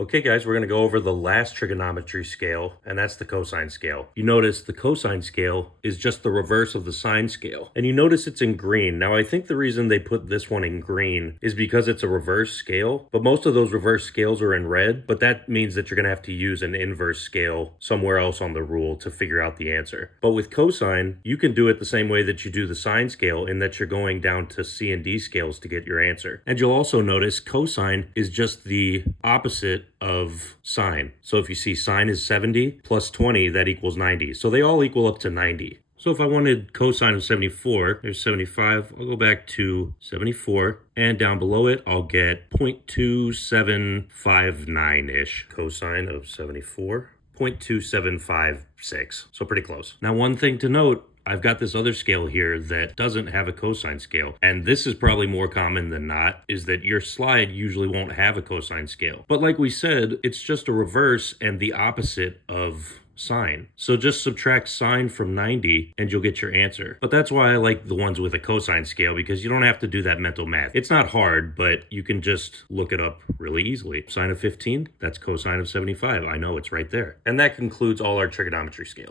Okay, guys, we're going to go over the last trigonometry scale, and that's the cosine scale. You notice the cosine scale is just the reverse of the sine scale, and you notice it's in green. Now, I think the reason they put this one in green is because it's a reverse scale, but most of those reverse scales are in red, but that means that you're going to have to use an inverse scale somewhere else on the rule to figure out the answer. But with cosine, you can do it the same way that you do the sine scale, in that you're going down to C and D scales to get your answer. And you'll also notice cosine is just the opposite of sine. So if you see sine is 70 plus 20, that equals 90. So they all equal up to 90. So if I wanted cosine of 74, there's 75, I'll go back to 74, and down below it, I'll get 0.2759-ish. Cosine of 74, 0.2756, so pretty close. Now, one thing to note, I've got this other scale here that doesn't have a cosine scale, and this is probably more common than not, is that your slide usually won't have a cosine scale. But like we said, it's just a reverse and the opposite of sine. So just subtract sine from 90 and you'll get your answer. But that's why I like the ones with a cosine scale, because you don't have to do that mental math. It's not hard, but you can just look it up really easily. Sine of 15, that's cosine of 75. I know, it's right there. And that concludes all our trigonometry scales.